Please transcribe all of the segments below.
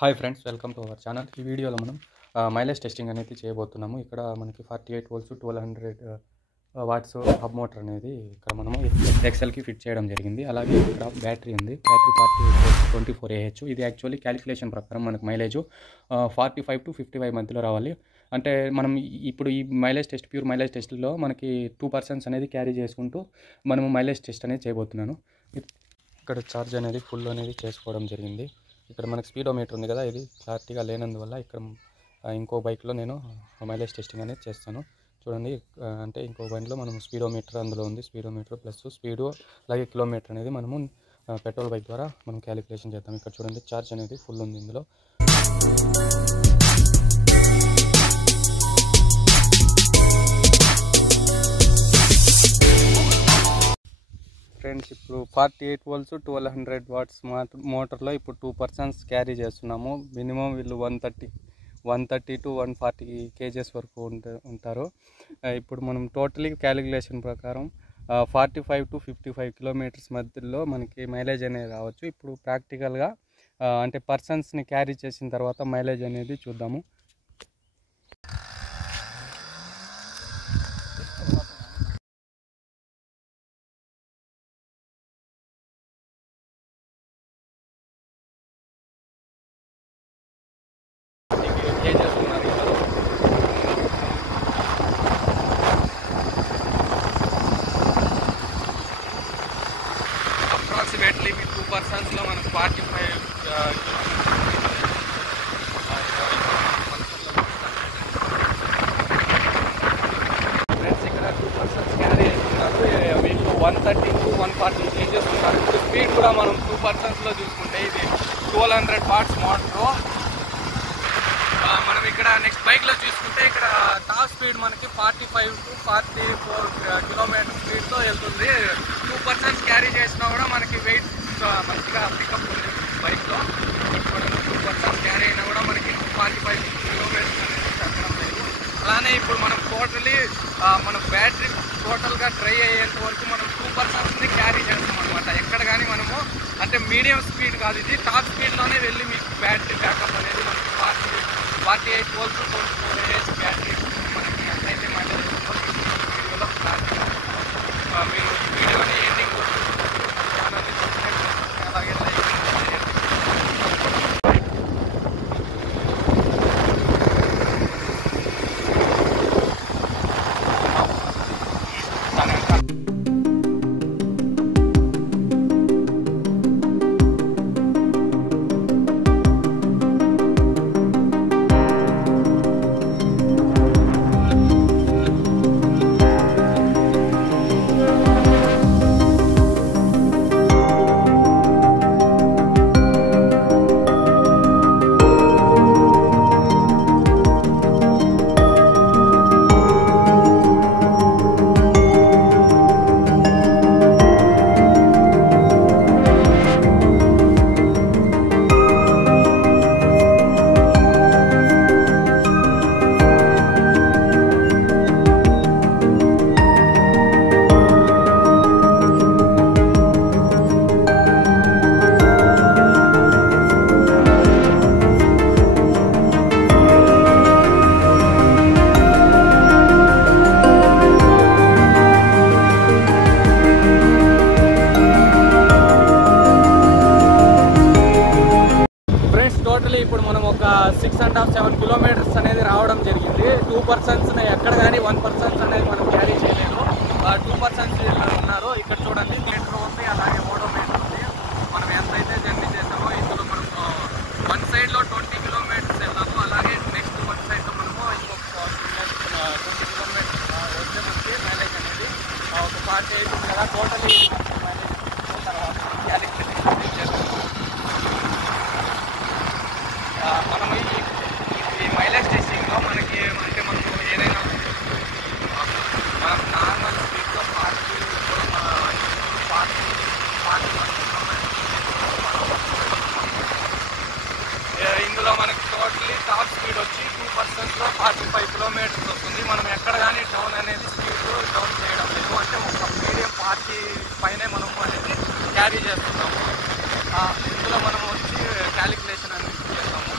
Hi friends, welcome to our channel. ఈ వీడియోలో మనం మైలేజ్ టెస్టింగ్ అనేది చేయబోతున్నాము. ఇక్కడ మనకి 48 వోల్ట్స్ 1200 వాట్స్ హబ్ మోటార్ అనేది ఇక్కడ మనము ఎక్సెల్కి ఫిట్ చేయడం జరిగింది. అలాగే ఇక్కడ బ్యాటరీ ఉంది. Battery 24 AH. ఇది యాక్చువల్లీ క్యాలిక్యులేషన్ ప్రకారం మనకు మైలేజ్ 45 to 55 మధ్యలో రావాలి. అంటే మనం ఇప్పుడు ఈ మైలేజ్ టెస్ట్, ప్యూర్ మైలేజ్ టెస్ట్లో మనకి 2% అనేది క్యారీ చేసుకుంటూ మనము మైలేజ్ టెస్ట్ అనేది చేయబోతున్నాను. ఇక్కడ ఛార్జ్ అనేది ఫుల్ అనేది చేసుకోవడం జరిగింది. ఇక్కడ మనకి స్పీడోమీటర్ ఉంది కదా, ఇది క్లారిటీగా లేనందువల్ల ఇక్కడ ఇంకో బైక్లో నేను మైలేజ్ టెస్టింగ్ అనేది చేస్తాను. చూడండి, అంటే ఇంకో బండిలో మనం స్పీడోమీటర్ అందులో ఉంది. స్పీడోమీటర్ ప్లస్ స్పీడు అలాగే కిలోమీటర్ అనేది మనము పెట్రోల్ బైక్ ద్వారా మనం క్యాలిక్యులేషన్ చేద్దాం. ఇక్కడ చూడండి, ఛార్జ్ అనేది ఫుల్ ఉంది ఇందులో. ఫ్రెండ్స్, ఇప్పుడు 48 వోల్ట్స్ 1200 వాట్స్ మోటార్లో ఇప్పుడు 2% క్యారీ చేస్తున్నాము. మినిమం వీళ్ళు 130 to 140 kgs వరకు ఉంటారు. ఇప్పుడు మనం టోటలీ క్యాలిక్యులేషన్ ప్రకారం 45 to 55 కిలోమీటర్స్ మధ్యలో మనకి మైలేజ్ అనేది రావచ్చు. ఇప్పుడు ప్రాక్టికల్గా అంటే పర్సన్స్ని క్యారీ చేసిన తర్వాత మైలేజ్ అనేది చూద్దాము. అప్రాక్సిమేట్లీ 2%లో మనకు 45 ఫ్రెండ్స్, ఇక్కడ 2% క్యారీ చేస్తున్నారు. వీళ్ళు 130 to 140 kgs ఉన్నారు. ఇప్పుడు స్పీడ్ కూడా మనం 2%లో చూసుకుంటే ఇది 1200 వాట్స్ మోటారు. మనం ఇక్కడ నెక్స్ట్ బైక్లో చూసుకుంటే ఇక్కడ టాప్ స్పీడ్ మనకి 45 to 44 కిలోమీటర్ స్పీడ్తో వెళ్తుంది. 2% క్యారీ చేసినా కూడా మనకి వెయిట్ మంచిగా పికప్ ఉంది బైక్లో. 2% క్యారీ అయినా కూడా మనకి 45 కిలోమీటర్స్ అనేది తగ్గడం లేదు. అలానే ఇప్పుడు మనం టోటలీ మన బ్యాటరీ టోటల్గా డ్రై అయ్యేంత వరకు మనం 2%ని క్యారీ చేస్తాం అనమాట. ఎక్కడ కానీ మనము అంటే మీడియం స్పీడ్ కాదు, ఇది టాప్ స్పీడ్లోనే వెళ్ళి మీకు బ్యాటరీ బ్యాకప్ అనేది మనకి 48 వోల్ట్స్ 24 AH బ్యాటరీ మనకి ఎంతైతే మైలేజ్ వీడియోలో మీరు ఈ వీడియోని ఎండింగ్ ఛానల్ని సబ్స్క్రైబ్ చేసుకోండి, అలాగే లైక్ చేయండి. టోటలీ ఇప్పుడు మనం ఒక 6.5-7 కిలోమీటర్స్ అనేది రావడం జరిగింది. 2% ఎక్కడ కానీ 1% అనేది మనం క్యారీ చేయలేదు. 2% ఉన్నారు. ఇక్కడ చూడండి, మీటర్ ఉంది, అలాగే ఓడోమీటర్ ఉంది. మనం ఎంతైతే జర్నీ చేసామో ఇందులో మనం వన్ సైడ్లో 20 కిలోమీటర్స్ వెళ్ళాము. అలాగే నెక్స్ట్ వన్ సైడ్లో మనము ఇంకొక 20 కిలోమీటర్స్ వస్తే మనకి మైలేజ్ అనేది ఒక 48 ఉంది కదా. టోటలీ మైలేజ్ తర్వాత క్యాలిక్యులేషన్ చేస్తాము. మనం ఈ మైలేజ్ టెస్టింగ్లో మనకి అంటే మనకు ఏదైనా మనం నార్మల్ స్పీడ్లో 40 ఇందులో మనకి టోటలీ టాప్ స్పీడ్ వచ్చి 2%లో 45 కిలోమీటర్స్ వస్తుంది. మనం ఎక్కడ కానీ డౌన్ అనేది స్పీడ్ డౌన్ చేయడం లేదు. అంటే ఒక మీడియం 40 పైనే మనం అనేది క్యారీ చేస్తున్నాము. ఇందులో మనం వచ్చి క్యాలిక్యులేషన్ అనేది చేస్తాము.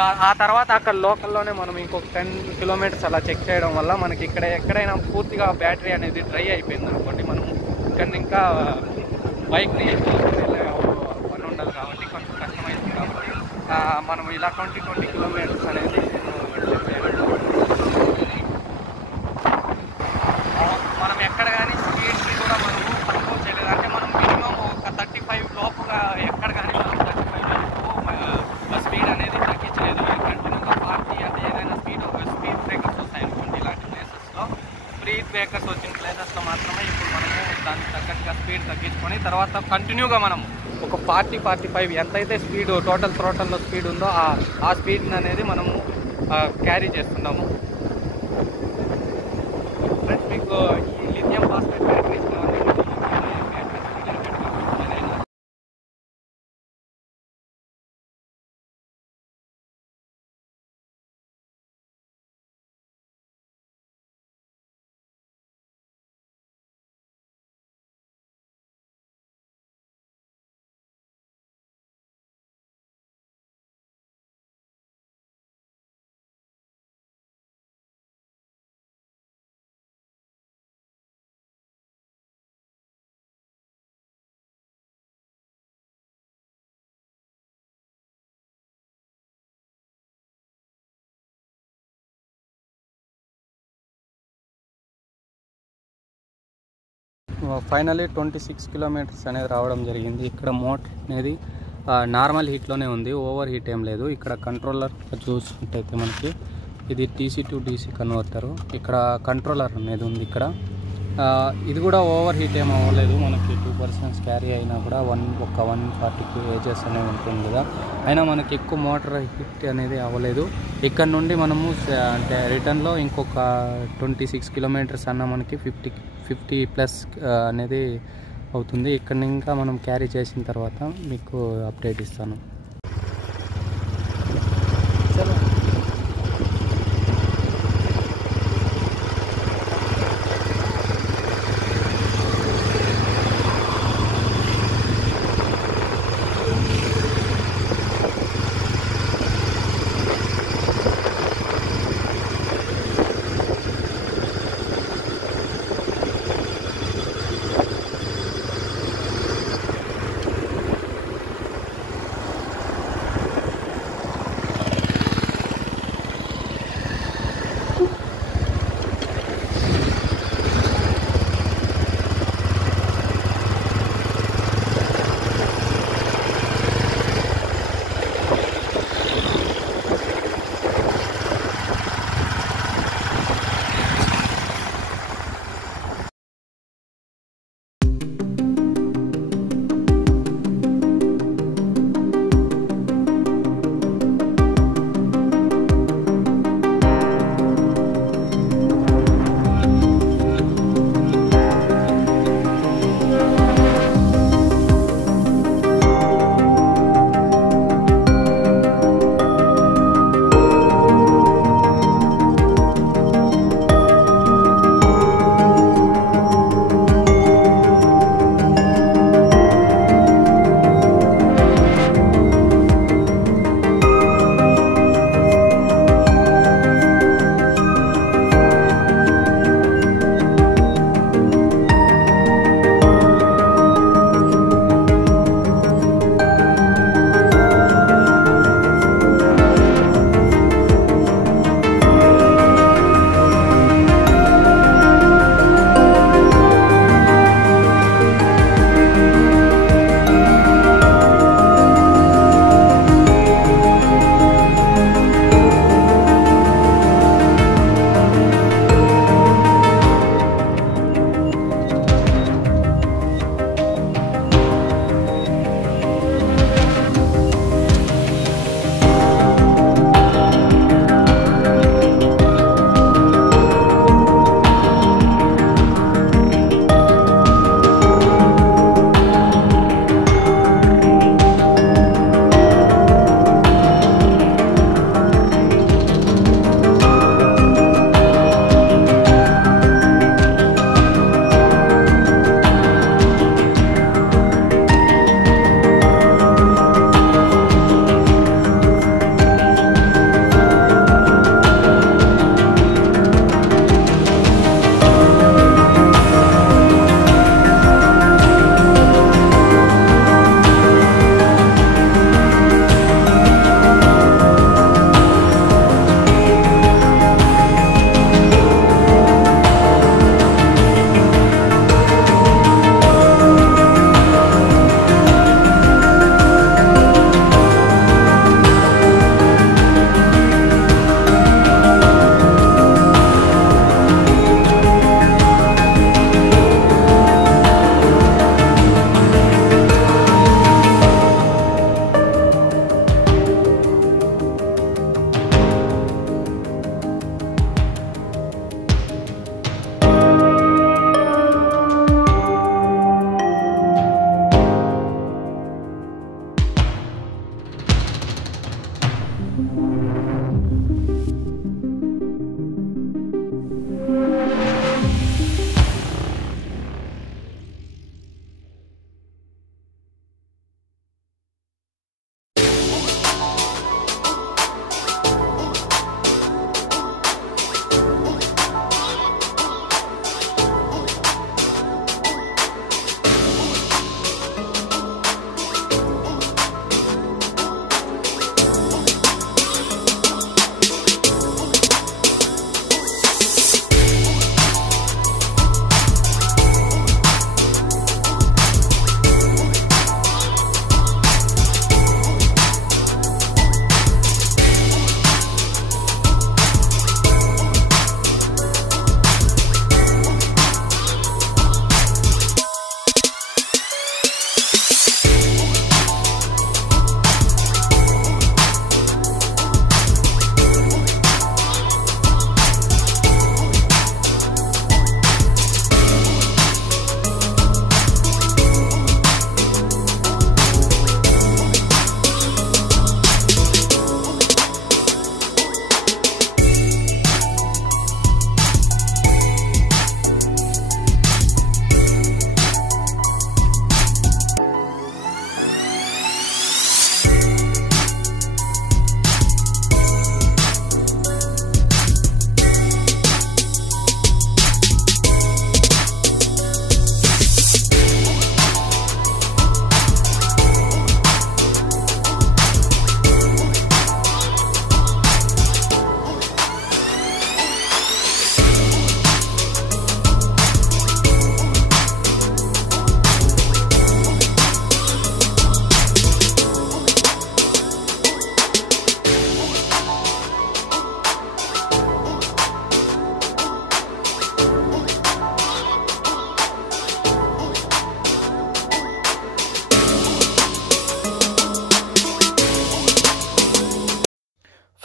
ఆ తర్వాత అక్కడ లోకల్లోనే మనం ఇంకొక 10 కిలోమీటర్స్ అలా చెక్ చేయడం వల్ల మనకి ఇక్కడ ఎక్కడైనా పూర్తిగా బ్యాటరీ అనేది డ్రై అయిపోయింది అనుకోండి, మనం ఇక్కడ ఇంకా బైక్ని వెళ్ళే పని ఉండదు కాబట్టి కొంచెం కష్టమైంది కాబట్టి మనం ఇలా 20 కిలోమీటర్స్ అనేది చెక్ చేయడం. మనం ఎక్కడ కానీ స్పీడ్కి కూడా మనం కంట్రోల్ చేయలేదు. అంటే మనం మినిమం ఒక 35 లోపుగా ఎక్కడ కానీ మనం 35 లోపు స్పీడ్ అనేది తగ్గించలేదు. కంటిన్యూగా 40 అంటే ఏదైనా స్పీడ్ బ్రేకర్స్ వస్తాయనుకోండి, ఇలాంటి ప్లేసెస్లో స్పీడ్ బ్రేకర్స్ వచ్చిన ప్లేసెస్లో మాత్రమే ఇప్పుడు మనము దానికి తగ్గట్టుగా స్పీడ్ తగ్గించుకొని తర్వాత కంటిన్యూగా మనం ఒక 40-45 ఎంతైతే స్పీడ్ టోటల్ థ్రోటల్లో స్పీడ్ ఉందో ఆ స్పీడ్ అనేది మనము క్యారీ చేస్తున్నాము. ఫ్రెండ్స్, మీకు ఈ lithium phosphate batteries finally 26 kilometres అనేది రావడం జరిగింది. ఇక్కడ మోటార్ అనేది నార్మల్ హీట్లోనే ఉంది, ఓవర్ హీట్ ఏం లేదు. ఇక్కడ కంట్రోలర్ చూసుకుంటైతే మనకి ఇది DC to DC కన్వర్టరు. ఇక్కడ కంట్రోలర్ అనేది ఉంది. ఇక్కడ ఇది కూడా ఓవర్ హీట్ ఏం అవ్వలేదు. మనకి 2% క్యారీ అయినా కూడా 140 kgs అనేది ఉంటుంది కదా, అయినా మనకి ఎక్కువ మోటార్ హీట్ అనేది అవ్వలేదు. ఇక్కడ నుండి మనము అంటే రిటర్న్లో ఇంకొక 26 కిలోమీటర్స్ అన్న మనకి 50+ అనేది అవుతుంది. ఇక్కడ ఇంకా మనం క్యారీ చేసిన తర్వాత మీకు అప్డేట్ ఇస్తాను.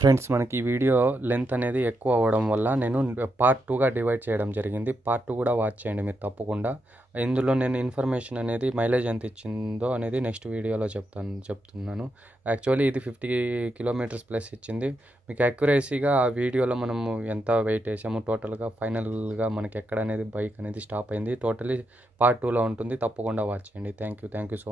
ఫ్రెండ్స్, మనకి ఈ వీడియో లెంత్ అనేది ఎక్కువ అవ్వడం వల్ల నేను పార్ట్ 2గా డివైడ్ చేయడం జరిగింది. పార్ట్ 2 కూడా వాచ్ చేయండి మీరు తప్పకుండా. ఇందులో నేను ఇన్ఫర్మేషన్ అనేది మైలేజ్ ఎంత ఇచ్చిందో అనేది నెక్స్ట్ వీడియోలో చెప్తున్నాను. యాక్చువల్లీ ఇది 50 కిలోమీటర్స్ ప్లస్ ఇచ్చింది. మీకు అక్యురసీగా ఆ వీడియోలో మనము ఎంత వెయిట్ వేసాము టోటల్గా ఫైనల్గా మనకి ఎక్కడ అనేది బైక్ అనేది స్టాప్ అయింది. టోటలీ పార్ట్ 2లో ఉంటుంది. తప్పకుండా వాచ్ చేయండి. Thank you so